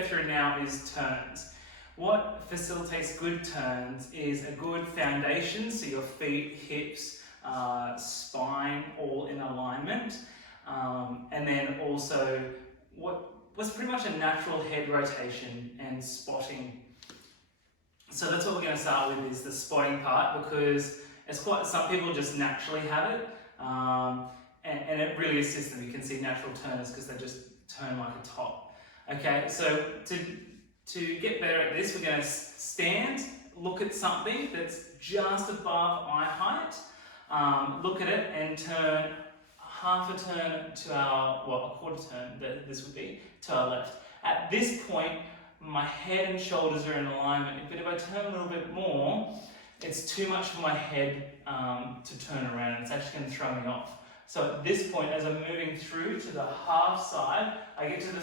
go through now is turns. What facilitates good turns is a good foundation, so your feet, hips, spine all in alignment, and then also what was pretty much a natural head rotation and spotting. So that's what we're going to start with, is the spotting part, because it's quite, some people just naturally have it, and it really assists them. You can see natural turners because they just turn like a top. Okay, so to get better at this, we're going to stand, look at something that's just above eye height, look at it and turn half a turn to our, well, a quarter turn, this would be, to our left. At this point, my head and shoulders are in alignment, but if I turn a little bit more, it's too much for my head to turn around. It's actually going to throw me off. So at this point, as I'm moving through to the half side, I get to the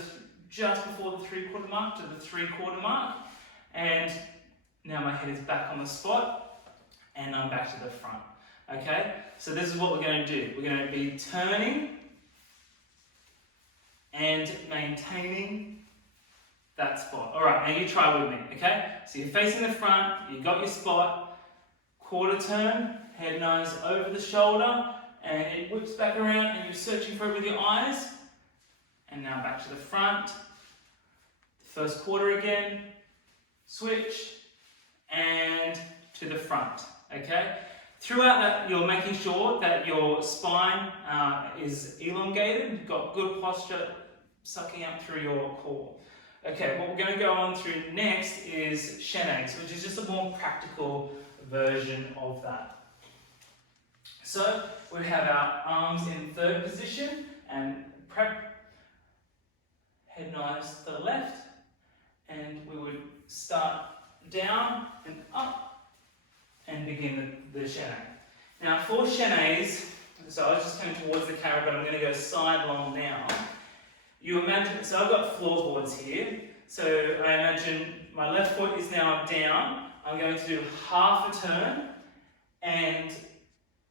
just before the 3/4 mark to the 3/4 mark, and now my head is back on the spot, and I'm back to the front. Okay, so this is what we're going to do. We're going to be turning and maintaining that spot. All right, now you try with me. Okay, so you're facing the front, you got your spot, quarter turn, head nose over the shoulder, and it whips back around, and you're searching for it with your eyes. And now back to the front, first quarter again, switch, and to the front, okay? Throughout that, you're making sure that your spine is elongated, you've got good posture, sucking up through your core. Okay, what we're going to go on through next is Chenaise, which is just a more practical version of that. So, we have our arms in third position, and head nose to the left, and we would start down and up and begin the Chenaise. Now for Chenaise, so I was just coming towards the camera, but I'm going to go sidelong now. You imagine, so I've got floorboards here, so I imagine my left foot is now down, I'm going to do half a turn, and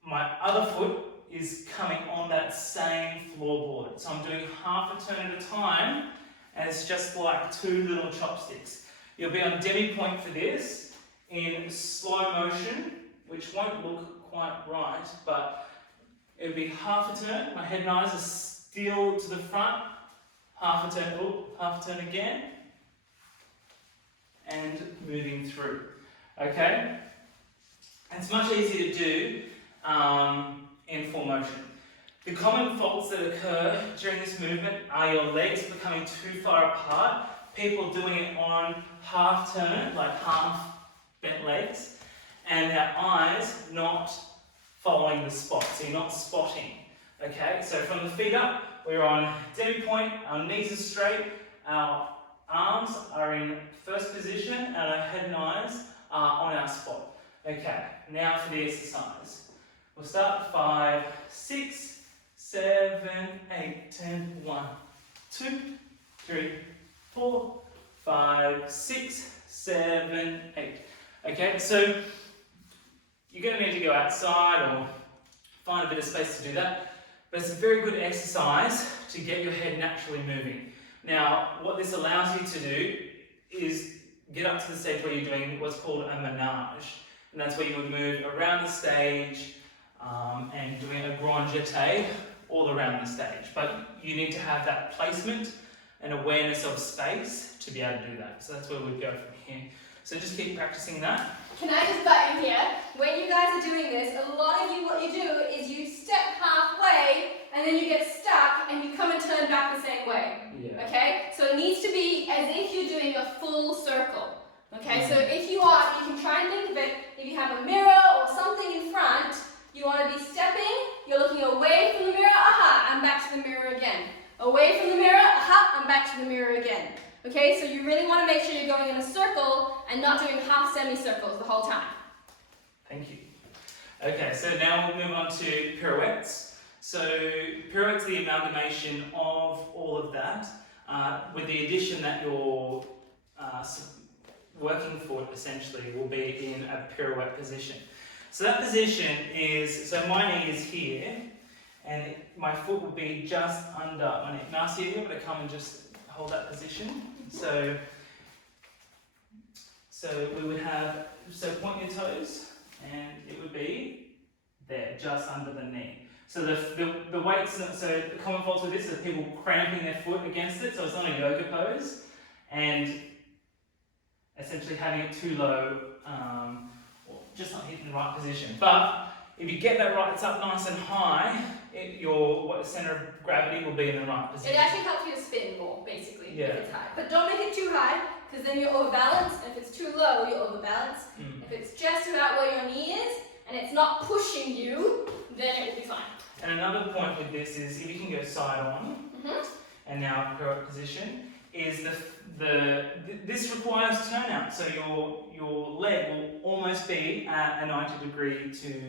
my other foot is coming on that same floorboard. So I'm doing half a turn at a time, and it's just like two little chopsticks. You'll be on demi-point for this in slow motion, which won't look quite right, but it'll be half a turn. My head and eyes are still to the front, half a turn again, and moving through. Okay? It's much easier to do in full motion. The common faults that occur during this movement are your legs becoming too far apart, people doing it on half turn, like half bent legs, and their eyes not following the spot, so you're not spotting. Okay, so from the feet up, we're on demi-point, our knees are straight, our arms are in first position, and our head and eyes are on our spot. Okay, now for the exercise. We'll start 5, 6, 7, 8, 10, 1, 2, 3, 4, 5, 6, 7, 8. Okay, so you're going to need to go outside or find a bit of space to do that, but it's a very good exercise to get your head naturally moving. Now, what this allows you to do is get up to the stage where you're doing what's called a menage, and that's where you would move around the stage and doing a grand jeté all around the stage. But you need to have that placement and awareness of space to be able to do that. So that's where we'd go from here. So just keep practicing that. Can I just butt in here? When you guys are doing this, a lot of you, what you do is you step halfway and then you get stuck and you come and turn back the same way. Yeah. Okay? So it needs to be as if you're doing a full circle. Okay? So if you are, you can try and think of it, if you have a mirror or something in front, you want to be stepping, you're looking away from the mirror, aha, I'm back to the mirror again. Away from the mirror, aha, I'm back to the mirror again. Okay, so you really want to make sure you're going in a circle and not doing half semicircles the whole time. Thank you. Okay, so now we'll move on to pirouettes. So pirouettes are the amalgamation of all of that, with the addition that your working foot essentially will be in a pirouette position. So that position is, so my knee is here, and my foot will be just under my knee. Marcy, are you able to come and just hold that position? So we would have, so point your toes, and it would be there, just under the knee. So the weight's not, so the common faults with this are people cramping their foot against it, so it's not a yoga pose, and essentially having it too low, or just not hitting the right position. But if you get that right, it's up nice and high, your centre of gravity will be in the right position. It actually helps you to spin more, basically, Yeah. if it's high. But don't make it too high, because then you're overbalanced, and if it's too low, you're overbalanced. If it's just about where your knee is, and it's not pushing you, then it will be fine. And another point with this is, if you can go side on, and now pirouette position, is this requires turnout, so your leg will almost be at a 90 degree to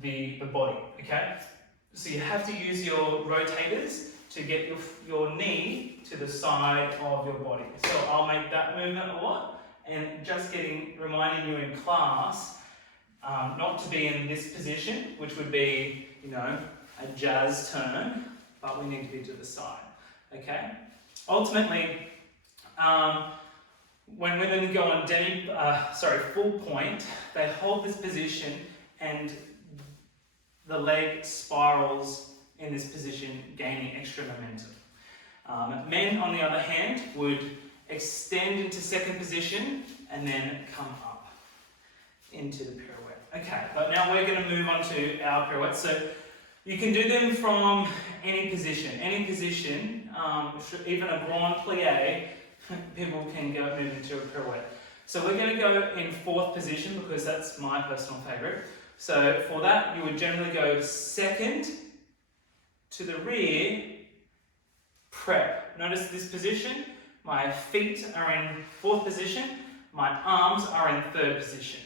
the body, okay? So you have to use your rotators to get your knee to the side of your body. So I'll make that movement a lot, and just reminding you in class, not to be in this position, which would be, a jazz turn, but we need to be to the side, okay? Ultimately, when women go on full point, they hold this position and the leg spirals in this position, gaining extra momentum. Men, on the other hand, would extend into second position and then come up into the pirouette. Okay, but now we're going to move on to our pirouettes. So you can do them from any position, even a grand plie, people can move into a pirouette. So we're going to go in fourth position because that's my personal favourite. So for that, you would generally go second to the rear, prep. Notice this position, my feet are in fourth position, my arms are in third position.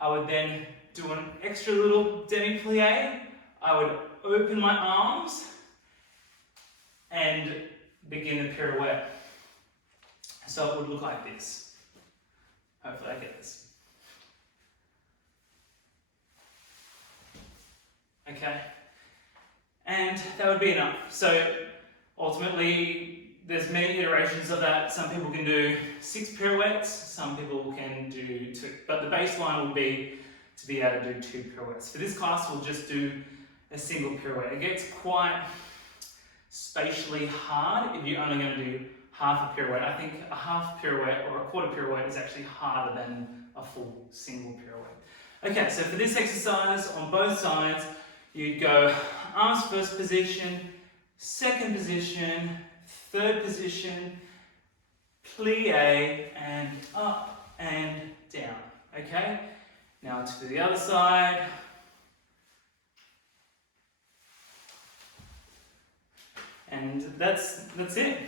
I would then do an extra little demi-plie. I would open my arms and begin the pirouette. So it would look like this. Hopefully I get this. Okay? And that would be enough. So ultimately, there's many iterations of that. Some people can do 6 pirouettes, some people can do 2. But the baseline will be to be able to do 2 pirouettes. For this class, we'll just do a single pirouette. It gets quite spatially hard if you're only going to do half a pirouette. I think a half pirouette or a quarter pirouette is actually harder than a full single pirouette. Okay, so for this exercise, on both sides, you'd go arms first position, second position, third position, plie, and up and down. Okay? Now to the other side. And that's it.